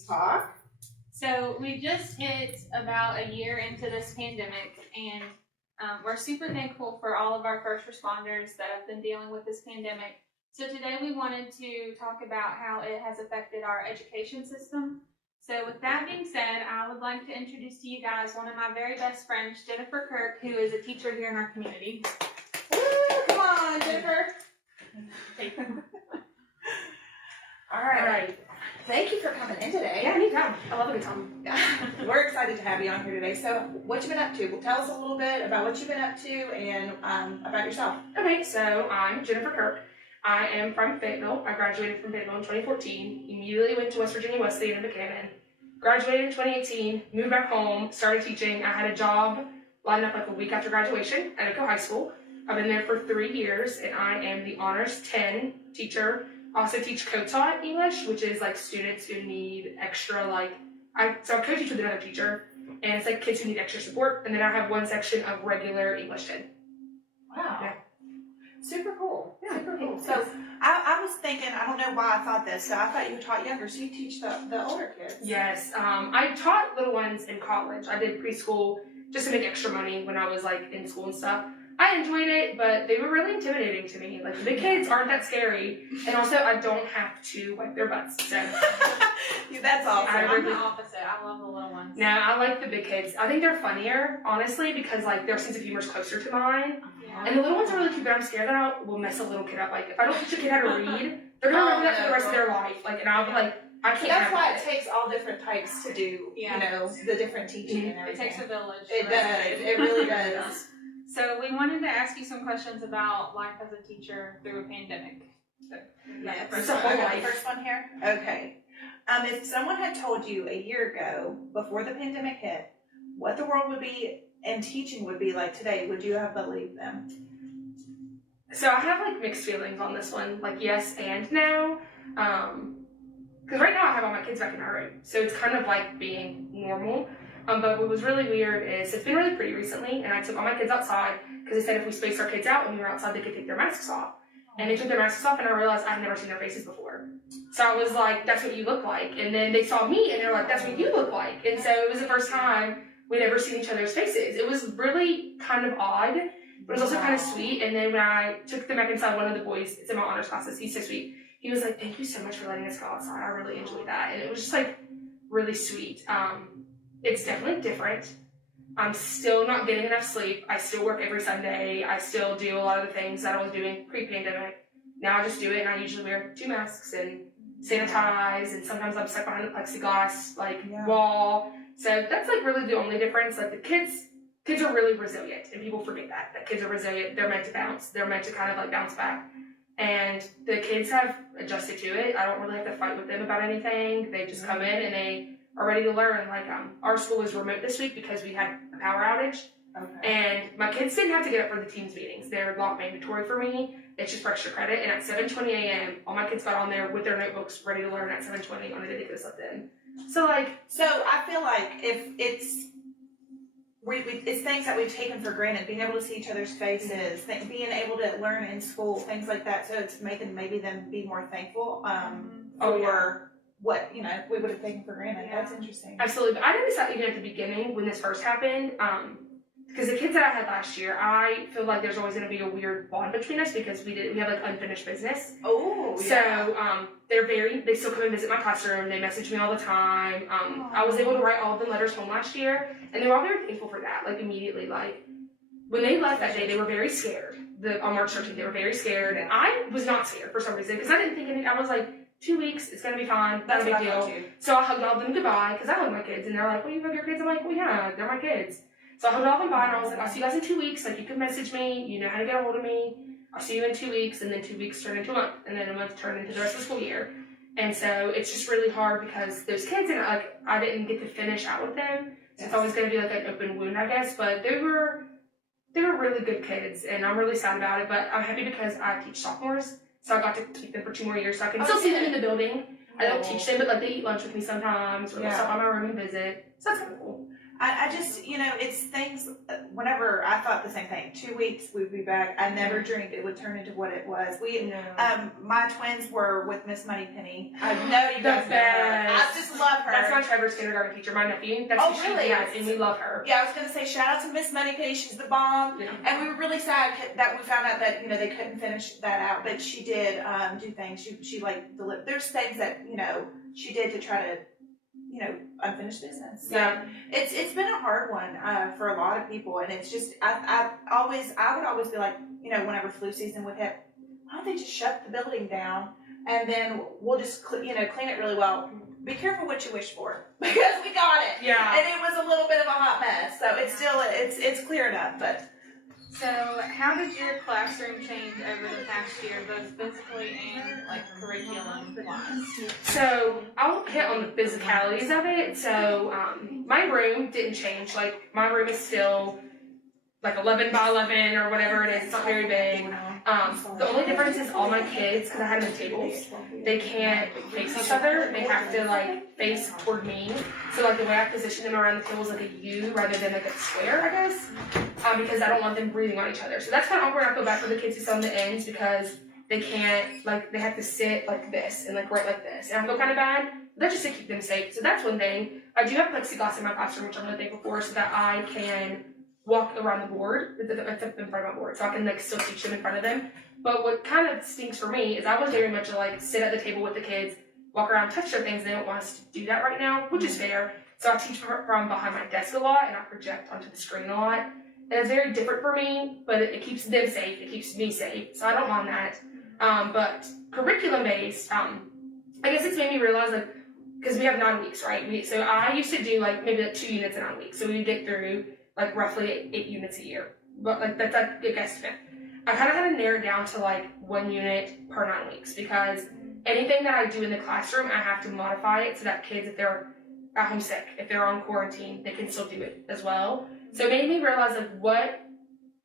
Please talk. So we just hit about a year into this pandemic, and we're super thankful for all of our first responders that have been dealing with this pandemic. So today we wanted to talk about how it has affected our education system. So with that being said, I would like to introduce to you guys one of my very best friends, Jennifer Kirk, who is a teacher here in our community. Woo, come on, Jennifer. All right. Thank you for coming in today. Yeah, anytime. I love a good time. We're excited to have you on here today. So what you been up to? Well, tell us a little bit about what you've been up to and about yourself. Okay, so I'm Jennifer Kirk. I am from Fayetteville. I graduated from Fayetteville in 2014. Immediately went to West Virginia Wesleyan in Buchanan. Graduated in 2018, moved back home, started teaching. I had a job lined up like a week after graduation at Echo High School. I've been there for 3 years, and I am the Honors 10 teacher. I also teach co-taught English, which is like students who need extra, I co-teach with another teacher, and it's like kids who need extra support. And then I have one section of regular English 10. Wow. Yeah. Super cool. Yeah. Super cool. So I was thinking, I don't know why I thought this, so I thought you taught younger, so you teach the older kids. Yes, I taught little ones in college. I did preschool just to make extra money when I was like in school and stuff. I enjoyed it, but they were really intimidating to me. Like, the big kids aren't that scary, and also I don't have to wipe their butts. So That's awesome. I'm the opposite. I love the little ones. No, I like the big kids. I think they're funnier, honestly, because like their sense of humor is closer to mine. Yeah. And the little ones are really cute, but I'm scared that I will mess a little kid up. Like, if I don't teach a kid how to read, they're gonna remember that for the rest of their life. Like, and I'll be like, I can't. That's have why that. it takes all different types to do, Yeah. you know, the different teaching and It everything. takes a village. It does. It really does. So we wanted to ask you some questions about life as a teacher through a pandemic. So, Yes. It's a whole Okay, life. First one here. Okay. If someone had told you a year ago, before the pandemic hit, what the world would be and teaching would be like today, would you have believed them? So I have like mixed feelings on this one, like yes and no. Because right now I have all my kids back in my room, so it's kind of like being normal. But what was really weird is it's been really pretty recently, and I took all my kids outside because they said if we spaced our kids out when we were outside, they could take their masks off. And they took their masks off, and I realized I'd never seen their faces before. So I was like, that's what you look like. And then they saw me, and they're like, that's what you look like. And so it was the first time we'd ever seen each other's faces. It was really kind of odd, but it was also kind of sweet. And then when I took them back inside, one of the boys, it's in my honors classes, he's so sweet. He was like, thank you so much for letting us go outside. I really enjoyed that. And it was just like really sweet. It's definitely different. I'm still not getting enough sleep. I still work every Sunday. I still do a lot of the things that I was doing pre-pandemic. Now I just do it, and I usually wear 2 masks and sanitize, and sometimes I'm stuck behind a plexiglass wall. So that's like really the only difference. Like the kids are really resilient, and people forget that kids are resilient. They're meant to bounce. They're meant to kind of like bounce back. And the kids have adjusted to it. I don't really have to fight with them about anything. They just come in and they are ready to learn. Like our school was remote this week because we had a power outage. Okay. And my kids didn't have to get up for the Teams meetings. They're not mandatory for me. It's just for extra credit. And at 7:20 a.m., all my kids got on there with their notebooks ready to learn at 7:20 on the day they could have slept in. So I feel like if it's things that we've taken for granted, being able to see each other's faces, being able to learn in school, things like that. So it's making maybe them be more thankful for what we would have taken for granted. Yeah. That's interesting. absolutely. But I noticed that even at the beginning when this first happened, because the kids that I had last year, I feel like there's always going to be a weird bond between us because we have like unfinished business. Oh, yeah. So they still come and visit my classroom. They message me all the time. I was able to write all of them letters home last year, and they were all very thankful for that. Like immediately, like when they left that day, they were very scared. On March 13th, they were very scared, and I was not scared for some reason because I didn't think anything. I was like, 2 weeks, it's gonna be fine. Not a big deal. So I hugged all of them goodbye because I hug my kids, and they're like, "Well, you hug your kids?" I'm like, "Well, yeah, they're my kids." So I hugged all of them goodbye, and I was like, "I'll see you guys in 2 weeks. Like, you can message me. You know how to get a hold of me. I'll see you in 2 weeks." And then 2 weeks turned into a month, and then a month turned into the rest of the school year. And so it's just really hard because those kids, and like I didn't get to finish out with them. So it's always gonna be like an open wound, I guess. But they were really good kids, and I'm really sad about it. But I'm happy because I teach sophomores, so I got to keep them for 2 more years. So I can still see them in the building. I don't teach them, but like they eat lunch with me sometimes, or they'll stop by my room and visit. So that's kind of cool. I just, it's things, whenever, I thought the same thing, 2 weeks, we'd be back, I never dreamed it would turn into what it was. My twins were with Miss Moneypenny. I know you guys know her. I just love her. That's my Trevor's kindergarten teacher, my nephew. That's Oh, who she really? has, and we love her. Yeah, I was gonna say shout out to Miss Moneypenny. She's the bomb. Yeah. And we were really sad that we found out that they couldn't finish that out, but she did do things. She like there's things that she did to try to unfinished business. So Yeah. it's been a hard one for a lot of people, and it's just I would always be like, whenever flu season would hit, why don't they just shut the building down and then we'll just clean it really well. Be careful what you wish for, because we got it. Yeah. And it was a little bit of a hot mess. So it's still it's cleared up, but. So, how did your classroom change over the past year, both physically and curriculum-wise? So I'll hit on the physicalities of it. So my room didn't change. Like my room is still like 11 by 11 or whatever it is. It's not very big. The only difference is all my kids, because I had them in tables, they can't face each other. They have to like face toward me. So like the way I position them around the table is like a U rather than like a square, I guess, because I don't want them breathing on each other. So that's kind of awkward. I feel bad for the kids who sit on the ends because they can't, like, they have to sit like this and like right like this. And I feel kind of bad. That's just to keep them safe. So that's one thing. I do have plexiglass in my classroom, which I'm really thankful for, so that I can walk around the board, it's in front of my board, so I can like still teach them in front of them. But what kind of stinks for me is I was very much like sit at the table with the kids, walk around, touch their things. They don't want us to do that right now, which is fair. So I teach from behind my desk a lot, and I project onto the screen a lot. And it's very different for me, but it keeps them safe. It keeps me safe, so I don't mind that. But curriculum based, I guess it's made me realize like, because we have 9 weeks, right? So I used to do like maybe like 2 units in 9 weeks, so we would get through like roughly 8 units a year. But like that's like a guesstimate. I kind of had to narrow it down to like 1 unit per 9 weeks, because anything that I do in the classroom, I have to modify it so that kids, if they're at home sick, if they're on quarantine, they can still do it as well. So it made me realize like what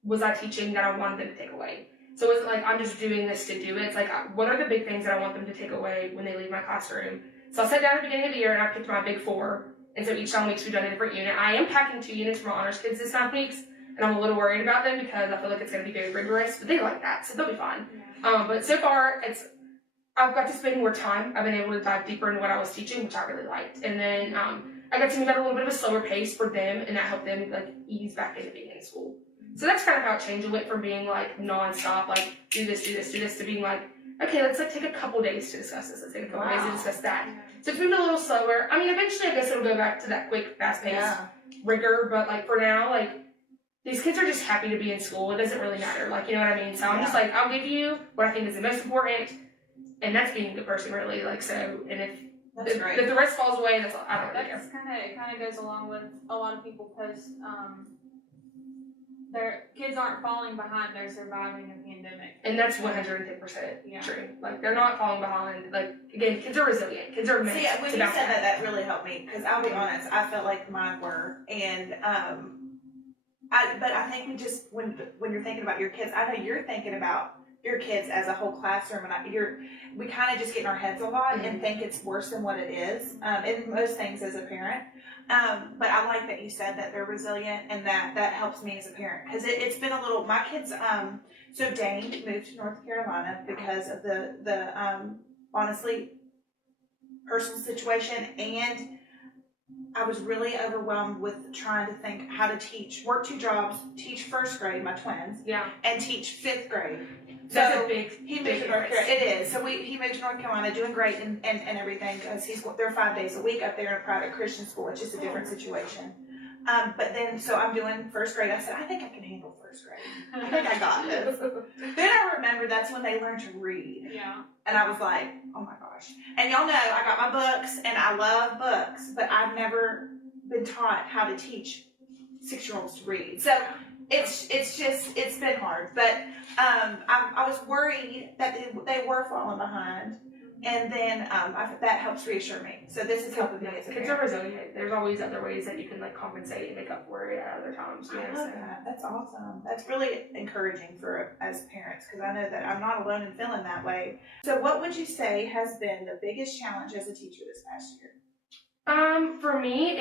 was I teaching that I wanted them to take away. So it wasn't like I'm just doing this to do it. It's like what are the big things that I want them to take away when they leave my classroom. So I sat down at the beginning of the year and I picked my big 4. And so each 9 weeks we've done a different unit. I am packing 2 units for my honors kids this 9 weeks, and I'm a little worried about them because I feel like it's going to be very rigorous, but they like that, so they'll be fine. But so far, I've got to spend more time. I've been able to dive deeper into what I was teaching, which I really liked. And then I got to move at a little bit of a slower pace for them, and that helped them like ease back into being in school. So that's kind of how it changed. It went from being like nonstop, like do this, to being like, okay, let's like take a couple days to discuss this. Let's take a couple days to discuss that. So it's moved a little slower. I mean, eventually I guess it'll go back to that quick, fast-paced rigor, but like for now, like these kids are just happy to be in school. It doesn't really matter, like, you know what I mean? So I'm just like, I'll give you what I think is the most important, and that's being a good person, really. Like, so, and if the rest falls away, that's all, I don't really care. It kind of goes along with a lot of people post, their kids aren't falling behind, they're surviving a pandemic. And that's 110% true. Like, they're not falling behind. Like, again, kids are resilient. Kids are meant when to you bounce said back. that really helped me, because I'll be honest, I felt like mine were, and but I think we just, when you're thinking about your kids, I know you're thinking about your kids as a whole classroom, and we kind of just get in our heads a lot and think it's worse than what it is, in most things as a parent. But I like that you said that they're resilient, and that helps me as a parent, because it's been a little, my kids, so Dane moved to North Carolina because of the honestly, personal situation, and I was really overwhelmed with trying to think how to work 2 jobs, teach first grade, my twins, and teach 5th grade. That's So a big, he moved to North Carolina. It is. So he moved to North Carolina, doing great and everything, because they're 5 days a week up there in a private Christian school. It's just a different situation. But then, so I'm doing first grade. I said, I think I can handle first grade. I think I got this. Then I remembered that's when they learn to read. Yeah. And I was like, oh my gosh. And y'all know I got my books, and I love books, but I've never been taught how to teach 6-year-olds to read. So it's been hard. But I was worried that they were falling behind. And then that helps reassure me. So this is helping me as a kids parent. are resilient. There's always other ways that you can like compensate and make up for it at other times. I love that. That's awesome. That's really encouraging as parents, because I know that I'm not alone in feeling that way. So what would you say has been the biggest challenge as a teacher this past year? For me,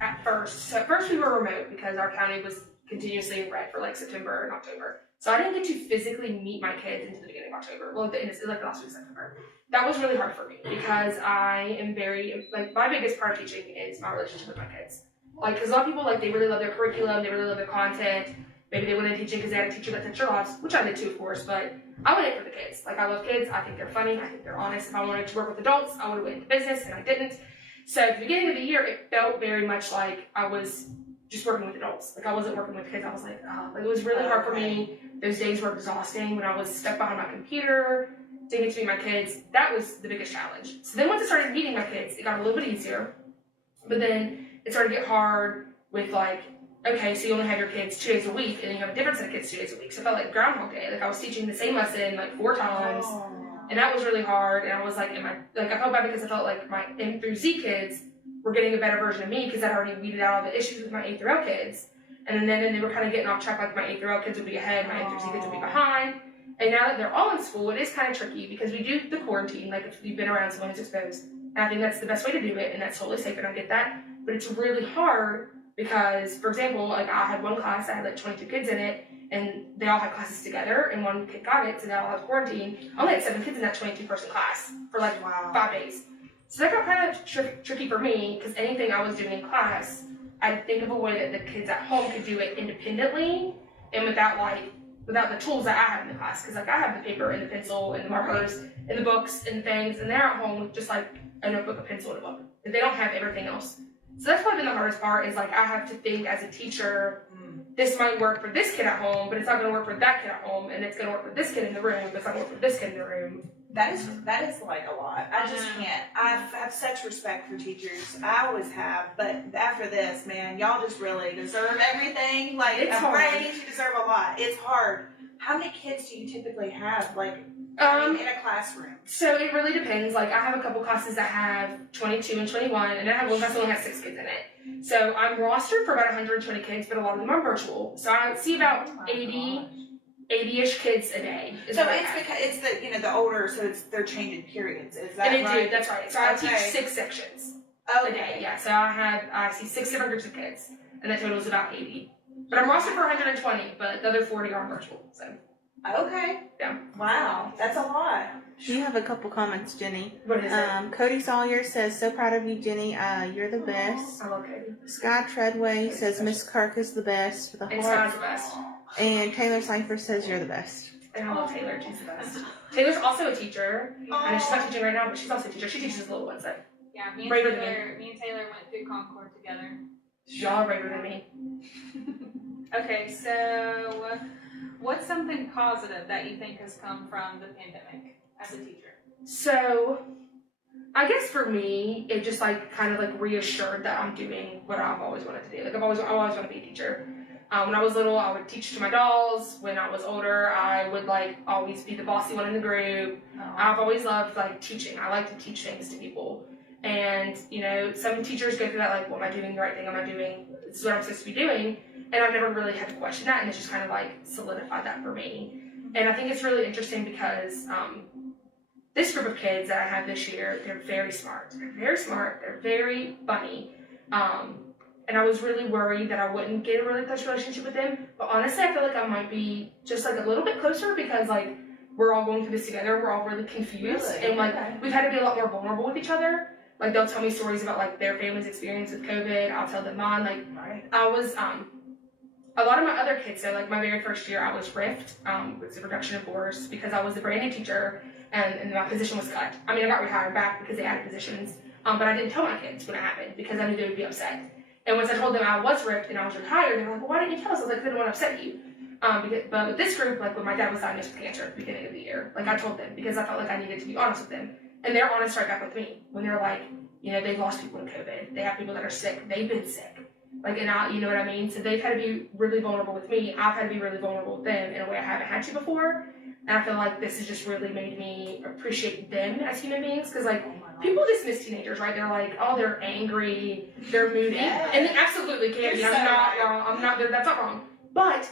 at first. So at first we were remote because our county was continuously in red for like September and October. So I didn't get to physically meet my kids until the beginning of October. Well, like the last week of September. That was really hard for me because I am very, like, my biggest part of teaching is my relationship with my kids. Like, because a lot of people, like, they really love their curriculum, they really love their content. Maybe they went into teaching because they had a teacher that touched their lives, which I did too, of course, but I went in for the kids. Like, I love kids, I think they're funny, I think they're honest. If I wanted to work with adults, I would have went into business, and I didn't. So at the beginning of the year, it felt very much like I was just working with adults. Like, I wasn't working with kids. I was like, oh, like, it was really hard for me. Those days were exhausting when I was stuck behind my computer, didn't get to meet my kids. That was the biggest challenge. So then once I started meeting my kids, it got a little bit easier. But then it started to get hard with, like, okay, so you only have your kids 2 days a week, and then you have a different set of kids 2 days a week. So it felt like Groundhog Day. Like, I was teaching the same lesson, like, 4 times. And that was really hard. And I was like, I felt bad because I felt like my M through Z kids were getting a better version of me because I'd already weeded out all the issues with my A through L kids. And then they were kind of getting off track, like my A through L kids would be ahead, my A through Z kids would be behind. And now that they're all in school, it is kind of tricky because we do the quarantine, like if you've been around someone who's exposed. And I think that's the best way to do it, and that's totally safe, and I get that. But it's really hard because, for example, like I had one class that had like 22 kids in it, and they all had classes together, and one kid got it, so they all had quarantine. I only had 7 kids in that 22-person class for like 5 days. So that got kind of tricky for me, because anything I was doing in class, I'd think of a way that the kids at home could do it independently, and without the tools that I have in the class, because like I have the paper and the pencil and the markers and the books and things, and they're at home with just like a notebook, a pencil, and a book. But they don't have everything else. So that's probably been the hardest part, is like I have to think as a teacher, this might work for this kid at home, but it's not going to work for that kid at home, and it's going to work for this kid in the room, but it's not going to work for this kid in the room. That is like a lot. I just can't. I have such respect for teachers. I always have, but after this, man, y'all just really deserve everything. Like, It's a hard. praise, you deserve a lot. It's hard. How many kids do you typically have, like, in a classroom? So it really depends. Like I have a couple classes that have 22 and 21, and then I have one class that only has 6 kids in it. So I'm rostered for about 120 kids, but a lot of them are virtual. So I see about 80-ish kids a day. So it's because it's the the older, so they're changing periods. Is that and they right? do, that's right. So I Okay. teach 6 sections a day. Okay. Yeah. So I see 6 different groups of kids, and that totals about 80. But I'm rostered for 120, but the other 40 are virtual. So. Okay. Yeah. Wow, that's a lot. You have a couple comments, Jenny. What is it? Cody Sawyer says, "So proud of you, Jenny. You're the best." I love Katie. Scott Treadway says, "Miss Kirk is the best." The And heart. Sky's the best. And Taylor Cipher says, "You're the best." And I love Taylor. She's the best. Taylor's also a teacher. And she's not teaching right now, but she's also a teacher. She teaches the little ones. So Yeah, me and Braver than Taylor went through Concord together. y'all are braver than me. Okay, so what's something positive that you think has come from the pandemic as a teacher? So I guess for me, it just like kind of like reassured that I'm doing what I've always wanted to do. Like I always wanted to be a teacher. When I was little, I would teach to my dolls. When I was older, I would like always be the bossy one in the group. I've always loved like teaching. I like to teach things to people. And some teachers go through that like, well, am I doing the right thing? Am I doing this is what I'm supposed to be doing? And I've never really had to question that, and it's just kind of like solidified that for me. And I think it's really interesting because this group of kids that I have this year, they're very smart. They're very smart. They're very funny. And I was really worried that I wouldn't get a really close relationship with them. But honestly, I feel like I might be just like a little bit closer because like we're all going through this together. We're all really confused. Really? And like we've had to be a lot more vulnerable with each other. Like they'll tell me stories about like their family's experience with COVID. I'll tell them mine. Like I was a lot of my other kids, so like my very first year I was RIFT, with the reduction in force, because I was the brand new teacher and my position was cut. I mean, I got rehired back because they added positions, but I didn't tell my kids when it happened because I knew they would be upset. And once I told them I was RIFT and I was retired, they were like, well, why didn't you tell us? I was like, I didn't want to upset you. But with this group, like when my dad was diagnosed with cancer at the beginning of the year, like I told them because I felt like I needed to be honest with them. And they're honest right back with me when they're like, they've lost people to COVID. They have people that are sick. They've been sick. Like, and you know what I mean? So they've had to be really vulnerable with me. I've had to be really vulnerable with them in a way I haven't had to before. And I feel like this has just really made me appreciate them as human beings. Because, like, people dismiss teenagers, right? They're like, oh, they're angry, they're moody. Yes. And they absolutely can be. You're I'm so not right. wrong. That's not wrong. But,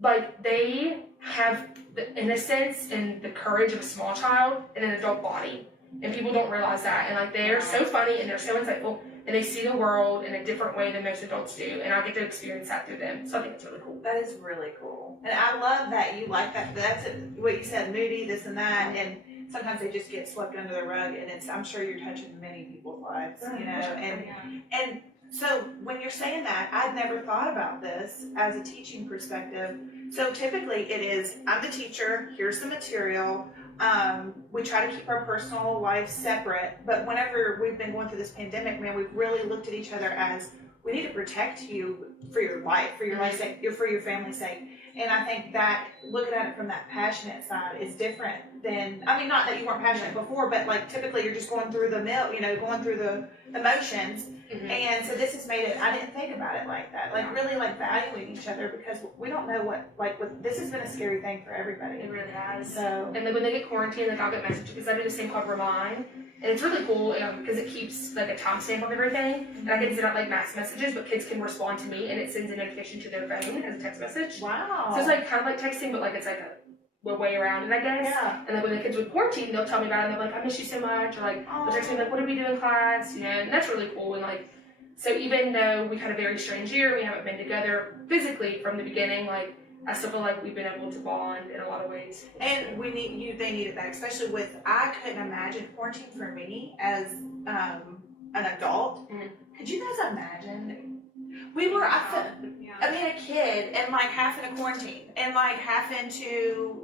like, they have the innocence and the courage of a small child in an adult body. And people don't realize that. And, like, they're so funny and they're so insightful. and they see the world in a different way than most adults do, and I get to experience that through them. So I think it's really cool. That is really cool. And I love that you like that. That's what you said, moody, this and that, and sometimes they just get swept under the rug, and I'm sure you're touching many people's lives, and so when you're saying that, I'd never thought about this as a teaching perspective. So typically it is, I'm the teacher, here's the material, we try to keep our personal lives separate, but whenever we've been going through this pandemic, man, we've really looked at each other as, we need to protect you for your life, for your life's sake, for your family's sake. And I think that looking at it from that passionate side is different than, I mean, not that you weren't passionate before, but like typically you're just going through the mill, going through the emotions. Mm-hmm. And so this has made it, I didn't think about it like that, like really like valuing each other, because we don't know what, this has been a scary thing for everybody. It really has. So, and then when they get quarantined, like I'll get messages, because I do this thing called Remind, and it's really cool because it keeps like a timestamp of everything, and I can send out like mass messages, but kids can respond to me, and it sends a notification to their phone as a text message. wow. So it's like kind of like texting, but like it's like a way around it, I guess. Yeah. And then when the kids would quarantine, they'll tell me about it, and they're like, I miss you so much, or like they'll text me like, what did we do in class, and that's really cool. And like, so even though we had a very strange year, we haven't been together physically from the beginning, like I still feel like we've been able to bond in a lot of ways. And they needed that, especially with, I couldn't imagine quarantine for me as an adult. Mhm. Could you guys imagine? We were, I mean, a kid and like having to quarantine and like having to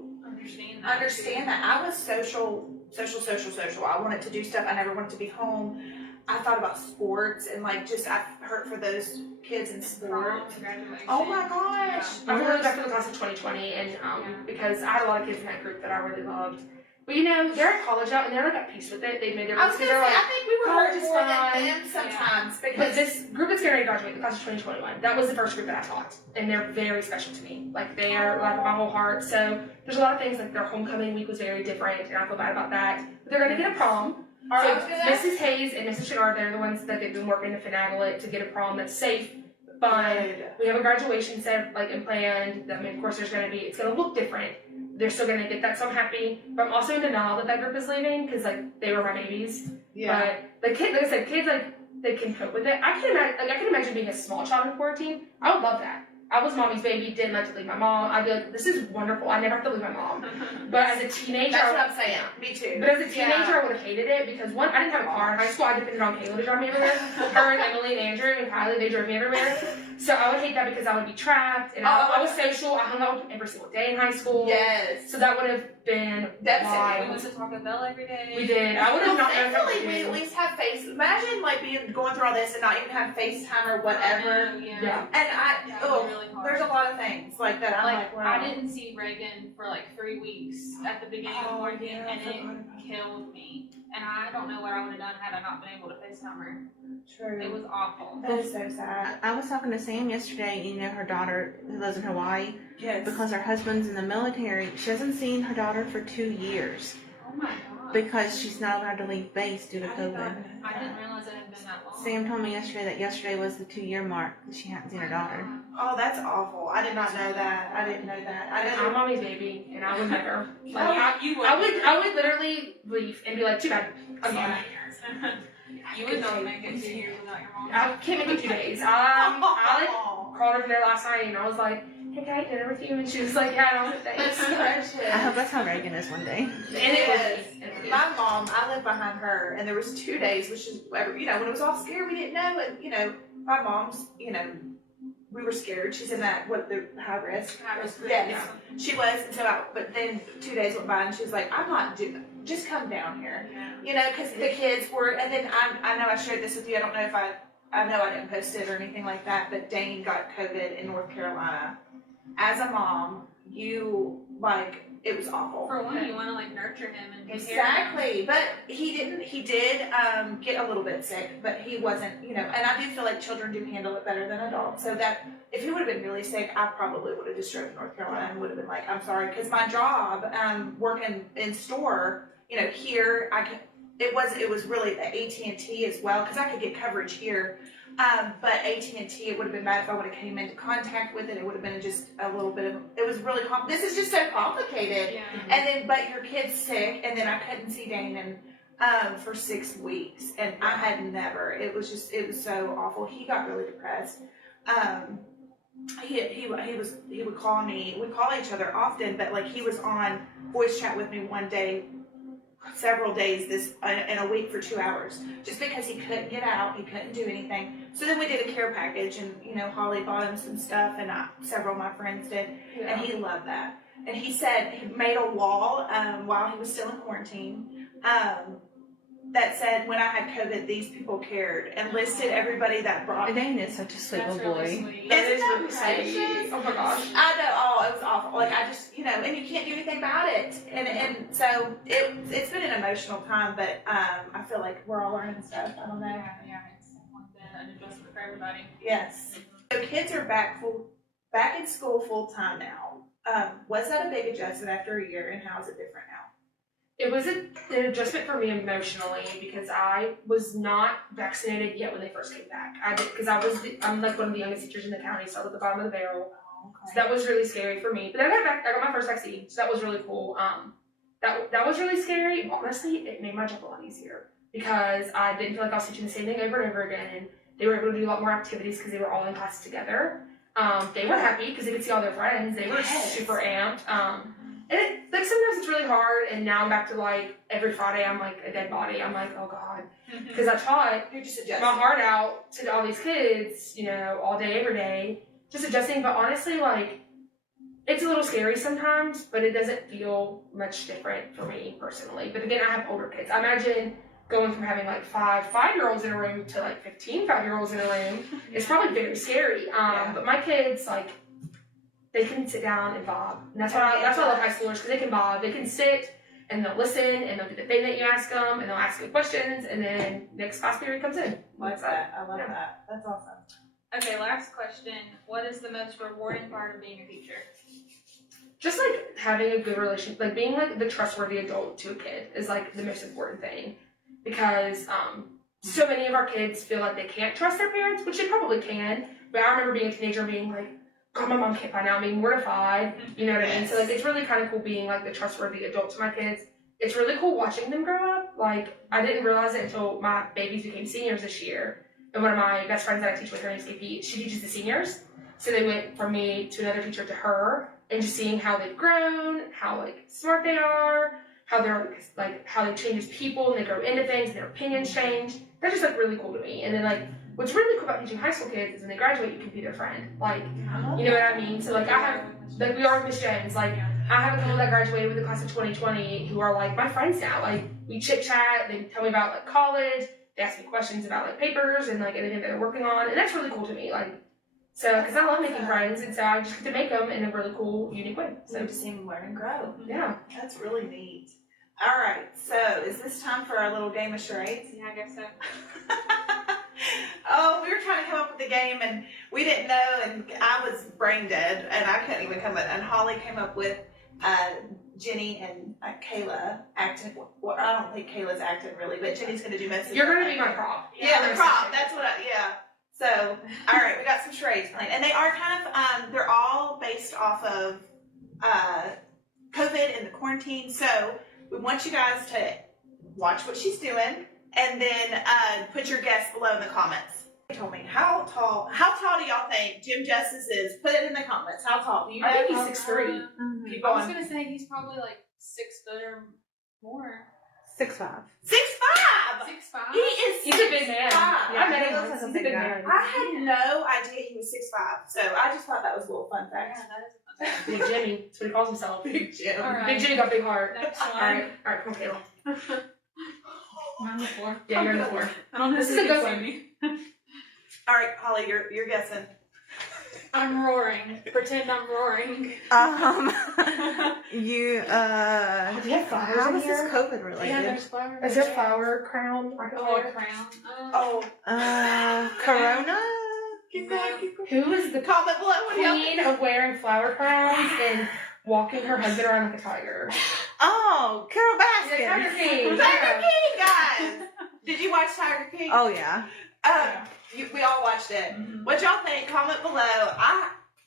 understand that. I was social. I wanted to do stuff. I never wanted to be home. I thought about sports and like just, I hurt for those kids in sports. Oh my gosh. I'm really back to the class of 2020, and because I had a lot of kids in that group that I really loved. But they're at college now, and they're like at peace with it. They've made their I was peace. gonna say, Like, I think we were college hurt is more fine. than them sometimes but because this group that's getting ready to graduate, the class of 2021, that was the first group that I taught, and they're very special to me. Like they are like my whole heart. So there's a lot of things, like their homecoming week was very different, and I feel bad about that. But they're gonna get a prom. So Mrs. Hayes and Mrs. Chagard, they're the ones that they've been working to finagle it to get a prom that's safe, fun. We have a graduation set and planned. I mean, of course, it's gonna look different. They're still gonna get that, so I'm happy. But I'm also in denial that group is leaving because they were my babies. yeah. But the kids, like I said, kids they can cope with it. I can imagine being a small child in quarantine. I would love that. I was mommy's baby, didn't like to leave my mom. I'd be like, this is wonderful. I never have to leave my mom. But as a teenager, That's what I'm saying. Me too. But as a teenager, I would have hated it because one, I didn't have a car in high school. I depended on Kayla to drive me everywhere. Her and Emily and Andrew and Kylie, they drove me everywhere. So I would hate that because I would be trapped. And I was social. I hung out with them every single day in high school. Yes. So that would have been Devastating. We went to Taco Bell every day. We did. I would have not known how to Thankfully, we do. at least have face. Imagine going through all this and not even have FaceTime or whatever. Yeah. And Really hard. there's a lot of things like that. I'm like, wow. I didn't see Reagan for 3 weeks at the beginning of quarantine, and it killed me. And I don't know what I would have done had I not been able to FaceTime her. True. It was awful. That is so sad. I was talking to Sam yesterday, her daughter who lives in Hawaii, Yes. because her husband's in the military. She hasn't seen her daughter for 2 years Oh my god. because she's not allowed to leave base due to I did not COVID. know I that. didn't realize it had been that long. Sam told me yesterday was the 2-year mark that she hadn't seen her daughter. Oh, that's awful. I did not know that. I didn't know that. I'm mommy's baby, and I would never. You would. I would literally leave and be like, too bad. I'm gone. You would not make it 2 years without your mom. I can't make it 2 days. I called over there last night, and I was like, hey, can I eat dinner with you? And she was like, yeah, no, thanks. I hope that's how Reagan is one day. And it was. My mom, I lived behind her, and there was 2 days, which is, when it was all scary, we didn't know, and, my mom's, we were scared. She's in the high risk. Yes, she was, and so but then 2 days went by, and she was like, I'm not doing that. Just come down here. Because the kids were, and then I know I shared this with you, I don't know if I know I didn't post it or anything like that, but Dane got COVID in North Carolina. As a mom, it was awful. For one, you want to nurture him and take care of him. Exactly, but he did get a little bit sick, but he wasn't, and I do feel like children do handle it better than adults, so that if he would have been really sick, I probably would have just drove to North Carolina and would have been like, I'm sorry, because my job, working in store, here, it was really the AT&T as well, because I could get coverage here. But AT&T, it would have been bad if I would have came into contact with it. It would have been just a little bit of, it was really, this is just so complicated. Yeah. And then, but your kid's sick, and then I couldn't see Dane, and for 6 weeks, and I had never. It was so awful. He got really depressed. He would call me. We call each other often, but like he was on voice chat with me one day, several days in a week for 2 hours, just because he couldn't get out, he couldn't do anything. So then we did a care package, and Holly bought him some stuff, and several of my friends did, and he loved that. And he said he made a wall while he was still in quarantine that said, when I had COVID, these people cared, and listed everybody that brought. Dane is such a sweet That's little really boy. sweet. That is Isn't really that sweet. precious? Oh my gosh. I know. Oh, it was awful. Like I just, and you can't do anything about it. And so it's been an emotional time, but I feel like we're all learning stuff. I don't know. Yeah, it's been an adjustment for everybody. Yes. So kids are back in school full time now. Was that a big adjustment after a year, and how is it different now? It was an adjustment for me emotionally because I was not vaccinated yet when they first came back. I'm like one of the youngest teachers in the county, so I was at the bottom of the barrel. So that was really scary for me. But then I got my first vaccine, so that was really cool. That was really scary. Honestly, it made my job a lot easier because I didn't feel like I was teaching the same thing over and over again. And they were able to do a lot more activities because they were all in class together. They were happy because they could see all their friends. They were super amped. And sometimes it's really hard, and now I'm back to like every Friday I'm like a dead body. I'm like, oh God, because I taught You're just adjusting. my heart out to all these kids, all day, every day, just adjusting. But honestly, like, it's a little scary sometimes, but it doesn't feel much different for me personally. But again, I have older kids. I imagine going from having like 5-year-olds in a room to like 15 5-year-olds in a room is probably very scary. But my kids, like, they can sit down and bob. And that's why I love high schoolers, because they can bob. They can sit, and they'll listen, and they'll do the thing that you ask them, and they'll ask you questions, and then next class period comes in. Like that. I love that. That's awesome. Okay, last question. What is the most rewarding part of being a teacher? Just like having a good relationship, like being like the trustworthy adult to a kid is like the most important thing, because so many of our kids feel like they can't trust their parents, which they probably can. But I remember being a teenager and being like, God, my mom can't find out, being mortified. You know what I mean? So like, it's really kind of cool being like the trustworthy adult to my kids. It's really cool watching them grow up. Like, I didn't realize it until my babies became seniors this year. And one of my best friends that I teach with, her name's EP, she teaches the seniors. So they went from me to another teacher to her, and just seeing how they've grown, how like smart they are, how they're like, how they change as people, and they grow into things, and their opinions change. That's just like really cool to me. And then like, what's really cool about teaching high school kids is when they graduate, you can be their friend. Like, you know what I mean? So like, I have, like, we are with Miss Jones. Like, I have a couple that graduated with the class of 2020 who are like my friends now. Like, we chit chat, they tell me about like college, they ask me questions about like papers and like anything that they're working on, and that's really cool to me. Like, so, because I love making friends, and so I just get to make them in a really cool, unique way. So to see them learn and grow. Yeah. That's really neat. All right, so is this time for our little game of charades? Yeah, I guess so. Oh, we were trying to come up with the game, and we didn't know, and I was brain dead, and I couldn't even come up. And Holly came up with Jenny and Kayla acting. Well, I don't think Kayla's acting really, but Jenny's going to do most of You're the going to be my prop. Yeah, the prop. That's what yeah. So, all right, we got some charades playing, and they are kind of, they're all based off of COVID and the quarantine. So we want you guys to watch what she's doing, and then put your guess below in the comments. They told me how tall do y'all think Jim Justice is? Put it in the comments. How tall? Do you know? I think he's 6'3". Keep I was going. gonna say he's probably like 6 foot or more. 6'5". 6'5". 6'5". He is. He's a big man. 6'5". I met him he looks once. like a He's a big big guy. man. I had no idea he was 6'5", so I just thought that was a little fun Yeah, fact. that is Big Jimmy. That's what he calls himself. Big Jim. All right. Big Jimmy got big heart. Next All one. right, come on, Kayla. I'm the 4. Yeah, you're in the 4. I don't know This if is a you good can one. see me. All right, Holly, you're guessing. I'm roaring. Pretend I'm roaring. You Do we have flowers how in is this here? COVID Yeah, related? there's flowers. Is there a flower crown? Oh, a crown. Oh, Corona? keep going, keep going. Who is the Comment below what y'all queen of wearing flower crowns and walking her husband around like a tiger? Oh, Carol She's a Tiger Baskin. King. Tiger King, guys. Did you watch Tiger King? Oh yeah. We all watched it. What y'all think? Comment below.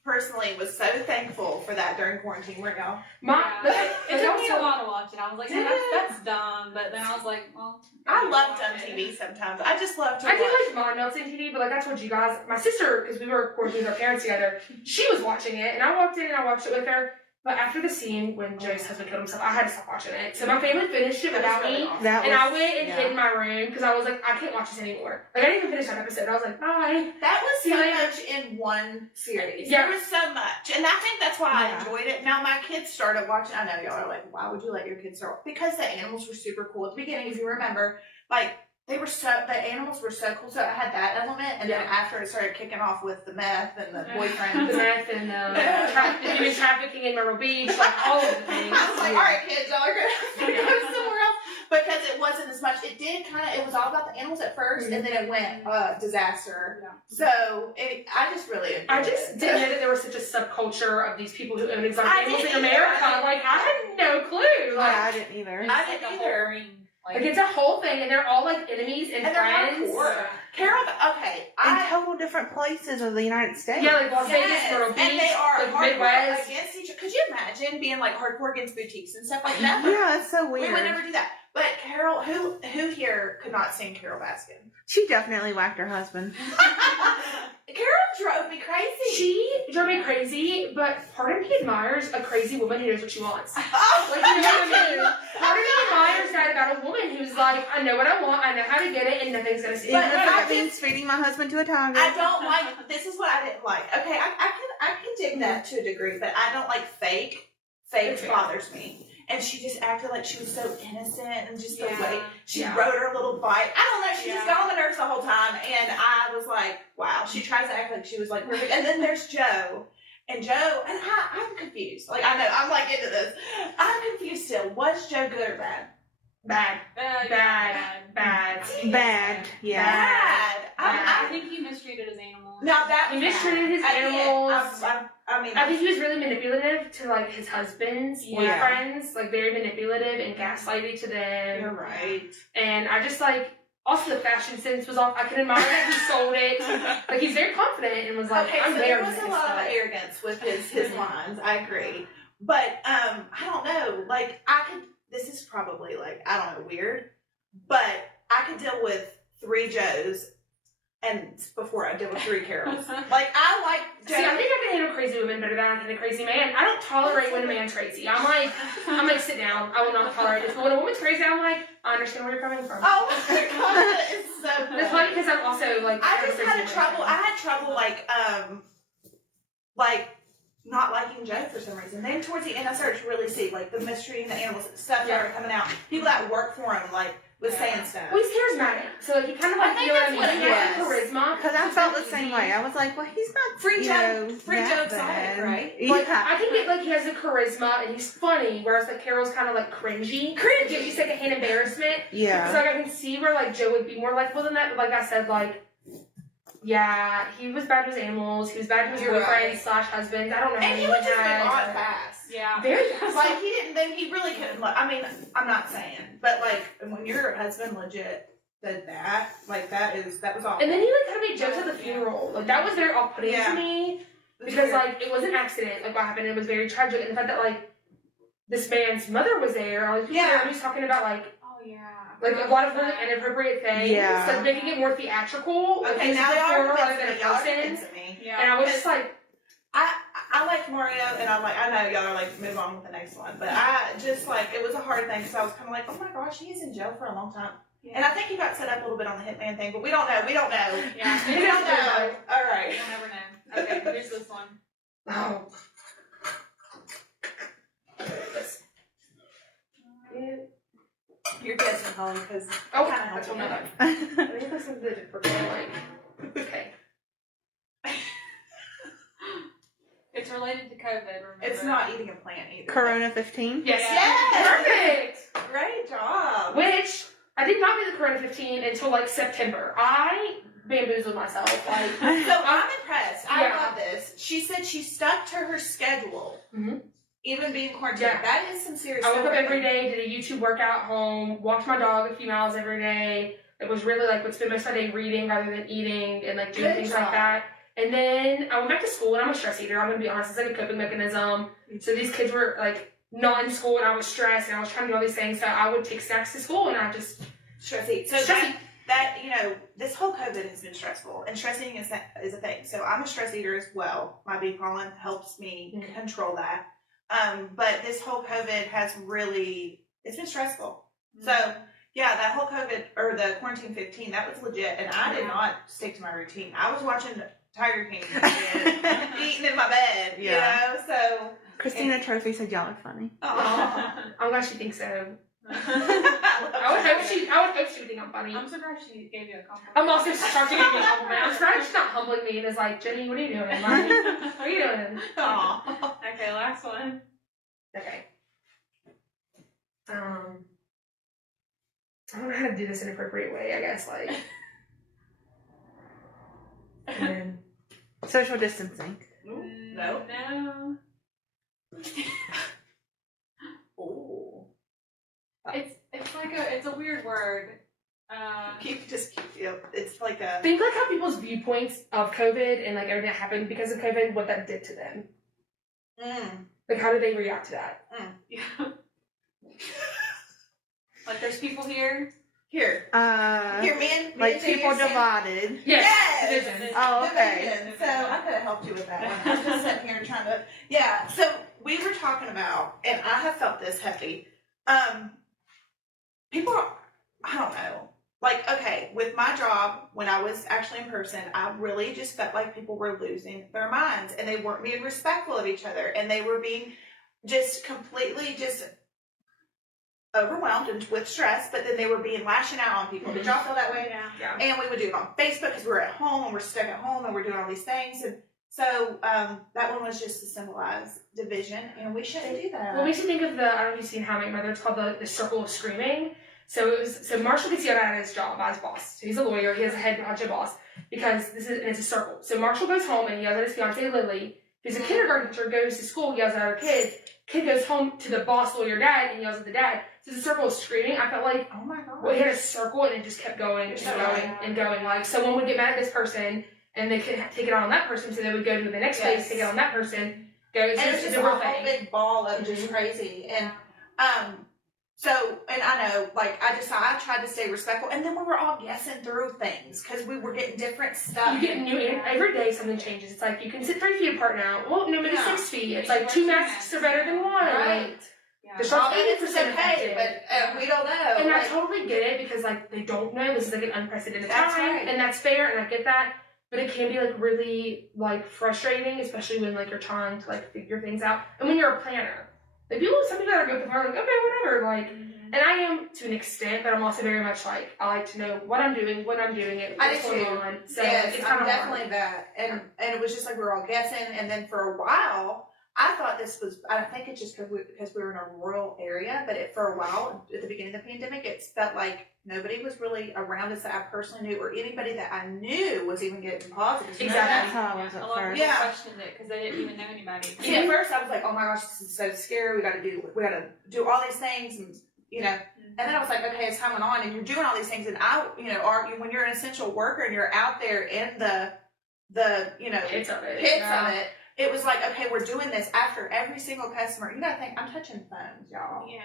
personally was so thankful for that during quarantine, weren't y'all? It took me a also, while to watch it. I was like, Did that's dumb. But then I was like, well. I love dumb TV sometimes. I just love to I watch. do like Mom Melts on TV, but like I told you guys, my sister, because we were quarantined with our parents together, she was watching it, and I walked in and I watched it with her. But after the scene when Joe's husband killed himself, I had to stop watching it. So my family finished it without me, and I went and hid in my room because I was like, I can't watch this anymore. Like I didn't even finish that episode. I was like, bye. That was See so you later. much in one series. Yeah. There was so much. And I think that's why I Yeah. enjoyed it. Now my kids started watching. I know y'all are like, why would you let your kids start? Because the animals were super cool. At the beginning, if you remember, like the animals were so cool. So I had that element, and then after it started kicking off with the meth and the boyfriend. The meth and human trafficking in Myrtle Beach, like all of the things. I was like, all right, kids, y'all are gonna go somewhere else because it wasn't as much. It did it was all about the animals at first, and then it went disaster. Yeah. So I just really enjoyed I just it. didn't know that there was such a subculture of these people who own exotic I animals in didn't America. either. Like I had no clue. Yeah, Like, I didn't either. I didn't either. like it's a whole thing, and they're all like enemies and And friends. they're hardcore. Carol, okay, In total different places of the United States. Yeah, like Las Vegas, yes, Myrtle Beach, and they are like hardcore Midwest. against each other. Could you imagine being like hardcore against boutiques and stuff like that? Yeah, it's so We weird. would never do that. But Carol, who here could not sing Carol Baskin? She definitely whacked her husband. Carol drove me crazy. She drove me crazy, but part of me admires a crazy woman who knows what she wants. Oh, Like, you know what I mean? Part of me admires that about a woman who's like, I know what I want, I know how to get it, and nothing's gonna Even stop if me. that means feeding my husband to a tiger. I don't like. This is what I didn't like. Okay, I can dig that to a degree, but I don't like fake. Fake Okay. bothers me. And she just acted like she was so innocent, and just the way she Yeah. rode her little bike. I don't know. She just Yeah. got on the nerves the whole time, and I was like, wow. She tries to act like she was like perfect, and then there's Joe. And Joe, and I'm confused. Like, I know, I'm like into this. I'm confused still. Was Joe good or bad? Bad. Bad. Bad. Yeah. Bad. I think he mistreated his animals. Now that He was mistreated his bad. animals. I mean, I think he was really manipulative to like his husband's Yeah. boyfriends, like very manipulative and gaslighty to them. you're right. And I just like, also the fashion sense was off. I can admire that he sold it. Like he's very confident and was like, Okay, I'm so there. there was a lot of arrogance with his lines. I agree, but I don't know. Like this is probably like I don't know weird, but I could deal with 3 Joes, and before I deal with 3 Carols. Like I like Joe. See, I think I can handle crazy women better than I can a crazy man. I don't tolerate when a man's crazy. I'm like, sit down. I will not tolerate this. But when a woman's crazy, I'm like, I understand where you're coming from. Oh my god, that is so good. That's funny because I'm also like. I just crazy had women. trouble. I had trouble like not liking Joe for some reason. Then towards the end, I started to really see like the mistreating the animals and stuff that were coming out. People that work for him like was saying stuff. Well, he's charismatic, so like he kind of I like think you know what I that's mean. what He it has was. charisma. Because I felt the same way. I was like, well, he's not Free you Joe- know, free that Joe exotic, bad. right? Like, Yeah. I can get like he has the charisma and he's funny, whereas like Carol's kind of like cringy. It gives you secondhand embarrassment. Yeah. So like I can see where like Joe would be more likable than that, but like I said, like yeah, he was bad to his animals, he was bad to his You're boyfriends right. slash husbands. I don't know. And how he many would just had, move on but- fast. Yeah. Very fast. Like he didn't. Then he really couldn't. Look, I mean, I'm not saying, but like when your husband legit did that, like that was all. And then he like kind of made jokes at the funeral. Like that was very off-putting Yeah. to me because like it was an accident. Like what happened, it was very tragic, and the fact that like this man's mother was there, all these people there, and he was talking about like Oh yeah. a lot of really inappropriate things, Yeah. like making it more theatrical. Like, okay, this now is a y'all are funeral rather than a convincing me. Y'all are person. convincing me. Yeah. And I was just like, I like Mario, and I'm like, I know y'all are like, move on with the next one, but I just like, it was a hard thing because I was kind of like, oh my gosh, he is in jail for a long time. And I think he got set up a little bit on the hitman thing, but we don't know. We don't know. Yeah. We don't know. All right. You'll never know. Okay, here's this one. oh. You're guessing, Holly, because Oh, kinda that's helped one me. other. I think that's something that we're going like. Okay. It's related to COVID, remember? it's not eating a plant either. Corona 15. Yes. Yes. Perfect. Great job. Which I did not get the Corona 15 until like September. I bamboozled myself. Like So I'm impressed. I Yeah. love this. She said she stuck to her schedule, Mhm. even being quarantined. Yeah. That is some serious I woke up stuff. every day, did a YouTube workout at home, walked my dog a few miles every day. It was really like would spend most of my day reading rather than eating and like doing Good things job. like that. And then I went back to school, and I'm a stress eater. I'm gonna be honest, it's like a coping mechanism. So these kids were like not in school, and I was stressed, and I was trying to do all these things. So I would take snacks to school, and I just Stress eat. So Stress eat. that, you know, this whole COVID has been stressful, and stress eating is a thing. So I'm a stress eater as well. My bee pollen helps me control that. But this whole COVID has really, it's been stressful. So yeah, that whole COVID or the quarantine 15, that was legit, and I did not stick to my routine. I was watching Tiger King and eating in my bed, you know. So Christina Trophy said y'all are funny. I'm glad she thinks so. I would hope she would think I'm funny. I'm surprised she gave you a compliment. I'm also shocked she gave me a compliment. I'm surprised she's not humbling me and is like, Jenny, what are you doing? Like, what are you doing? Aw. Okay, last one. Okay. I don't know how to do this in an appropriate way, I guess, like. And then, Social distancing. No. No. Ooh. It's a weird word. It's like a. think like how people's viewpoints of COVID and like everything that happened because of COVID, what that did to them. Like, how did they react to that? Yeah. Like there's people here. Here, me and Like Jay people are saying- divided. Yes. Division. Oh, okay. Division. So I could have helped you with that one. I'm just sitting here trying to. Yeah. So we were talking about, and I have felt this heavy. People, I don't know. Like, okay, with my job, when I was actually in person, I really just felt like people were losing their minds, and they weren't being respectful of each other, and they were being just completely just overwhelmed and with stress, but then they were being lashing out on people. Did y'all feel that way? Yeah. Yeah. And we would do it on Facebook because we were at home and we're stuck at home and we're doing all these things. And so that one was just to symbolize division, and we shouldn't do that. Well, we should think of I don't know if you've seen How I Met Your Mother, it's called the circle of screaming. So Marshall gets yelled at his job by his boss. So he's a lawyer, he has a head honcho boss, because it's a circle. So Marshall goes home and he yells at his fiancée Lily, who's a kindergarten teacher, goes to school, yells at her kids. Kid goes home to the boss lawyer dad and yells at the dad. So it's a circle of screaming. I felt like, Oh my god. well, he had a circle and it just kept going and going and going. Like, someone would get mad at this person and they could take it on that person, so they would go to the next place, take it on that person, go. And it's just a real whole thing. big ball of just crazy. And so, and I know, like, I tried to stay respectful, and then we were all guessing through things because we were getting different stuff. You get new, every day something changes. It's like, you can sit 3 feet apart now. Well, no, maybe 6 feet. It's like 2 masks are better than 1. Right. Yeah. There's All like that is 80% okay, effective. but we don't know. And I Like, totally get it, because like they don't know, this is like an unprecedented That's time, right. and that's fair, and I get that. But it can be like really like frustrating, especially when like you're trying to like figure things out, and when you're a planner. Like some people that are good with like, okay, whatever, like. And I am to an extent, but I'm also very much like, I like to know what I'm doing, when I'm doing it, I what's do going too. on. So yes, it's kind I'm of definitely that. And it was just like we were all guessing, and then for a while, I thought this was, I think it's just because we were in a rural area, but for a while, at the beginning of the pandemic, it felt like nobody was really around us that I personally knew, or anybody that I knew was even getting positive. Exactly. That's how I was A at lot of first. people Yeah. questioned it because they didn't even know anybody. See, at first I was like, oh my gosh, this is so scary. We got to do all these things, and you know. And then I was like, okay, as time went on, and you're doing all these things, and when you're an essential worker and you're out there in the hits of it. pits of it, it was like, okay, we're doing this after every single customer. You gotta think, I'm touching phones, y'all. Yeah.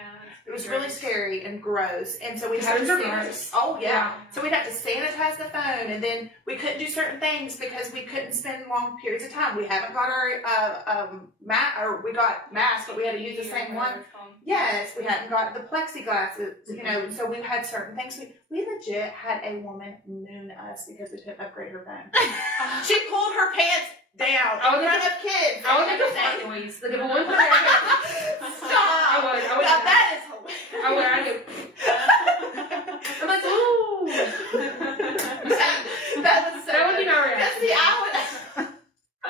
It was really scary and gross, and so we'd have to Phones are sanitize. gross. Oh yeah. So we'd have to sanitize the phone, and then we couldn't do certain things because we couldn't spend long periods of time. We haven't got our we got masks, but we had to use the same one. Yes, we hadn't got the plexiglass, and so we had certain things. We legit had a woman moon us because we couldn't upgrade her phone. She pulled her pants down in front of kids. I would make a fart noise. Like if a one put her Stop. I would. Now that is hilarious. I'm like, ooh. That was so That would be good. my That's reaction.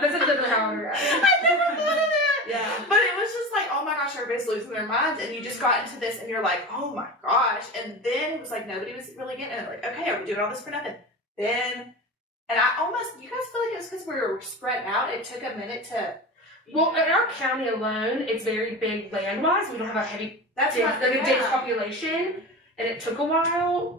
That's That's literally how I would react. I never thought of that. Yeah. But it was just like, oh my gosh, everybody's losing their minds, and you just got into this, and you're like, oh my gosh, and then it was like nobody was really getting it. Like, okay, are we doing all this for nothing? Then, and you guys feel like it was because we were spread out. It took a minute to. Well, in our county alone, it's very big land-wise. We don't have a heavy, That's dense, what. like a Yeah. dense population, and it took a while.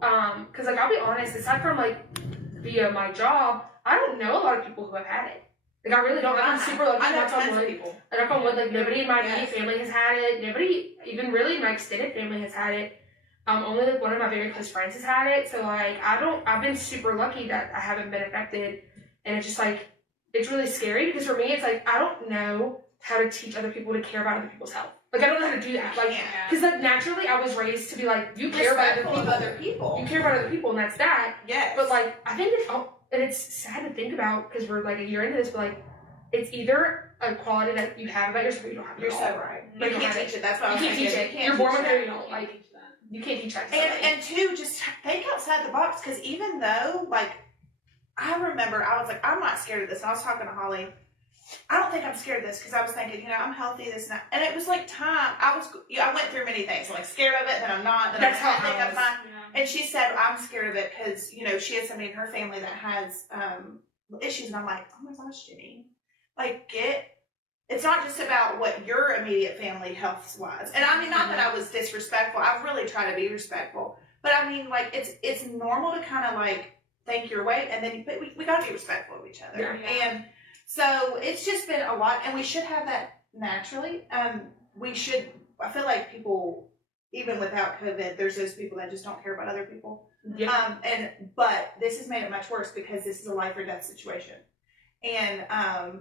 Cause like I'll be honest, aside from like via my job, I don't know a lot of people who have had it. Like, I really don't. Like, I'm super lucky. I know Knock on tons of wood. people. And knock on wood, like, nobody in my immediate Yes. family has had it. Nobody, even really my extended family has had it. Only, like, one of my very close friends has had it. So, like, I've been super lucky that I haven't been affected. And it's just, like, it's really scary because for me, it's like, I don't know how to teach other people to care about other people's health. Like, I don't know how to do that. Like, because, like, naturally, I was raised to be like, you care about other people. You care about other people, and that's that. Yes. But, like, I think it's, and it's sad to think about because we're, like, a year into this, but, like, it's either a quality that you have about yourself or you don't have it You're at so all. right. Like, You can't teach it. That's what I was You can't thinking. teach it. You You're can't born teach with that. it, you don't. Like, you can't teach that to somebody. And two, just think outside the box, because even though, like, I remember I was like, I'm not scared of this. And I was talking to Holly. I don't think I'm scared of this because I was thinking, you know, I'm healthy, this and that. And it was like time. I went through many things. I'm like scared of it, then I'm not. Then That's I how think I I'm was. fine. And she said, I'm scared of it because, you know, she has somebody in her family that has issues. And I'm like, oh my gosh, Jenny. Like, it's not just about what your immediate family health-wise. And I mean, not that I was disrespectful. I really try to be respectful. But I mean, like, it's normal to kind of, like, think your way. And then but we got to be respectful of each other. Yeah. And so it's just been a lot. And we should have that naturally. I feel like people, even without COVID, there's those people that just don't care about other people. Yeah. But this has made it much worse because this is a life or death situation. And I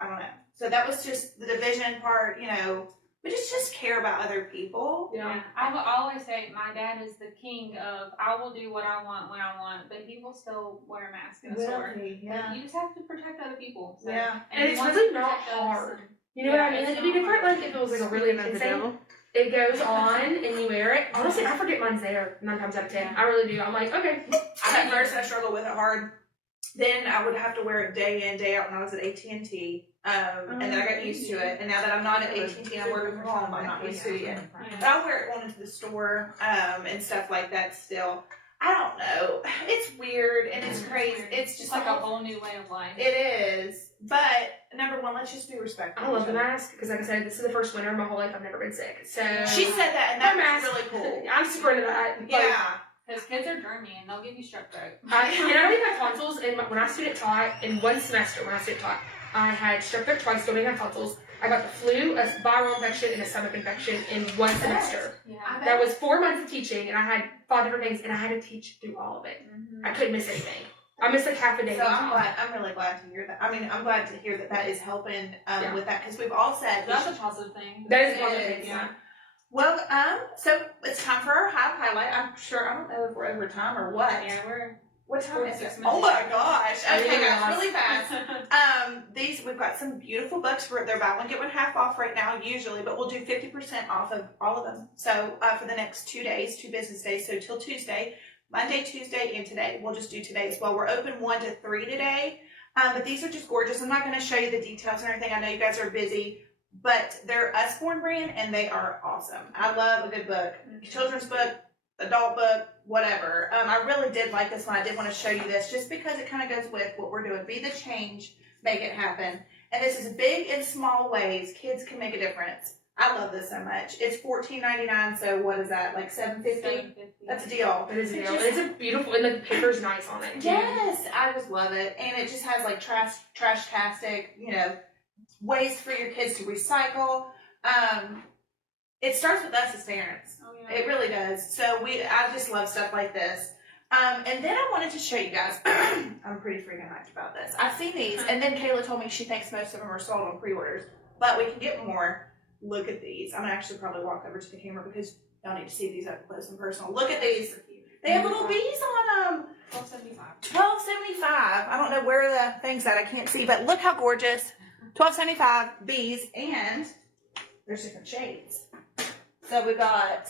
don't know. So that was just the division part, you know, we just care about other people. Yeah. I will always say my dad is the king of I will do what I want when I want, but he will still wear a mask in a store. Yeah. You just have to protect other people. So. Yeah. And it's once really you not protect us, hard. You know what I mean? Like, it'd be different, like, if it was, like, a really intense thing. It goes on, and you wear it. Honestly, I forget mine's there 9 times out of 10. I really do. I'm like, okay. At first, I struggled with it hard. Then I would have to wear it day in, day out when I was at AT&T. And then I got used to it. And now that I'm not at AT&T and I'm working from home, I'm not used to it yet. But I'll wear it going into the store and stuff like that still. I don't know. It's weird and it's crazy. It's just like a whole new way of life. It is. But number one, let's just be respectful. I love the mask because, like I said, this is the first winter of my whole life I've never been sick. So She said that, and that was really cool. I'm super into that. Yeah. Because kids are germy and they'll give you strep throat. I had tonsils, and when I student taught, in one semester when I student taught, I had strep throat twice, don't even have tonsils. I got the flu, a viral infection, and a stomach infection in one semester. Yeah. That was 4 months of teaching, and I had 5 different things, and I had to teach through all of it. Mm-hmm. I couldn't miss anything. I missed like half a day. So I'm really glad to hear that. I mean, I'm glad to hear that is helping with that because we've all said That's a positive thing. That is a positive thing. Yeah. Well, so it's time for our highlight. I'm sure, I don't know if we're over time or what. Yeah, we're What time is it? 46 Oh my gosh. Okay, Yeah. guys, really fast. We've got some beautiful books. They're buy one, get one half off right now, usually, but we'll do 50% off of all of them. So for the next 2 days, 2 business days, so till Tuesday, Monday, Tuesday, and today. We'll just do today as well. We're open 1 to 3 today. But these are just gorgeous. I'm not going to show you the details and everything. I know you guys are busy. But they're Usborne brand, and they are awesome. I love a good book. Children's book, adult book, whatever. I really did like this one. I did want to show you this just because it kind of goes with what we're doing. Be the change, make it happen. And this is big and small ways kids can make a difference. I love this so much. It's $14.99, so what is that, like $7.50? That's a deal. It is a deal. It's a beautiful, and the paper's nice on it. Yes, I just love it. And it just has like trash-tastic, you know, ways for your kids to recycle. It starts with us as parents. Oh, yeah. It really does. So I just love stuff like this. And then I wanted to show you guys. I'm pretty freaking hyped about this. I've seen these, and then Kayla told me she thinks most of them are sold on pre-orders, but we can get more. Look at these. I'm gonna actually probably walk over to the camera because y'all need to see these up close and personal. Look at these. They have little bees on them. $12.75. $12.75. I don't know where the thing's at. I can't see, but look how gorgeous. $12.75 bees, and there's different shades. So we got.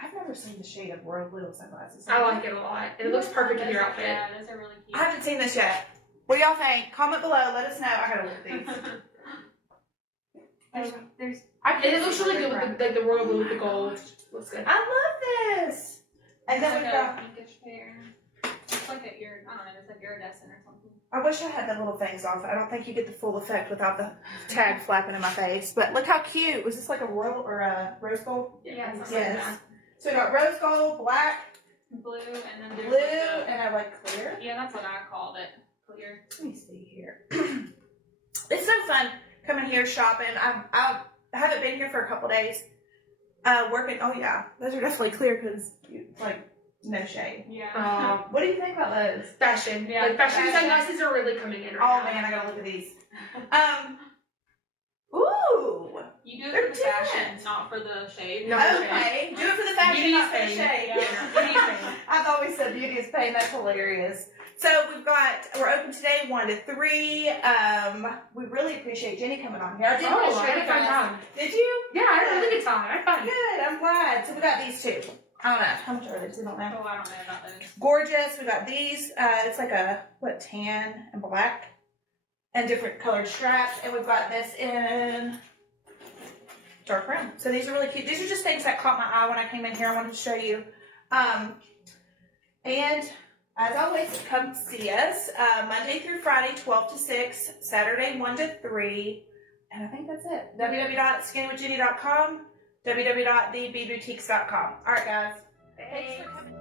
I've never seen the shade of royal blue sunglasses. I like it a lot. It looks perfect with your outfit. Yeah, those are really cute. I haven't seen this yet. What do y'all think? Comment below. Let us know. I gotta look at these. There's And it looks really good with the royal blue with the gold. Looks good. I love this. And then we've got. pinkish pair. It's like a I don't know, it's like iridescent or something. I wish I had the little things off. I don't think you get the full effect without the tag flapping in my face. But look how cute. Was this like a royal or a rose gold? Yeah, something like Yes. that. So we got rose gold, black, Blue, and then there's blue, like and I like clear. yeah, that's what I called it. clear. Let me see here. It's so fun coming here shopping. I haven't been here for a couple days. Working. Oh yeah, those are definitely clear because it's like no shade. Yeah. What do you think about those? Fashion. Yeah, Like fashion fashion. sunglasses are really coming in Oh right now. man, I gotta look at these. Ooh. You do it They're for the fashion, different. not for the shade. No. Okay, do it for the fashion, Beauty not is for the pain. shade. Yeah. Beauty is pain. I've always said beauty is pain. That's hilarious. So we're open today 1 to 3. We really appreciate Jenny coming on here. I did Oh, miss I had a fun time. Did you? Yeah, I had a really good time. I had fun. Good. I'm glad. So we got these two. I don't know how much are they? I don't know. Oh, I don't know about those. Gorgeous. We got these. It's like a tan and black, and different colored straps. And we've got this in dark brown. So these are really cute. These are just things that caught my eye when I came in here. I wanted to show you. And as always, come see us Monday through Friday, 12 to 6, Saturday, 1 to 3. And I think that's it. www.skinnywithjenny.com, www.thebboutiques.com. All right, guys. Thanks for coming.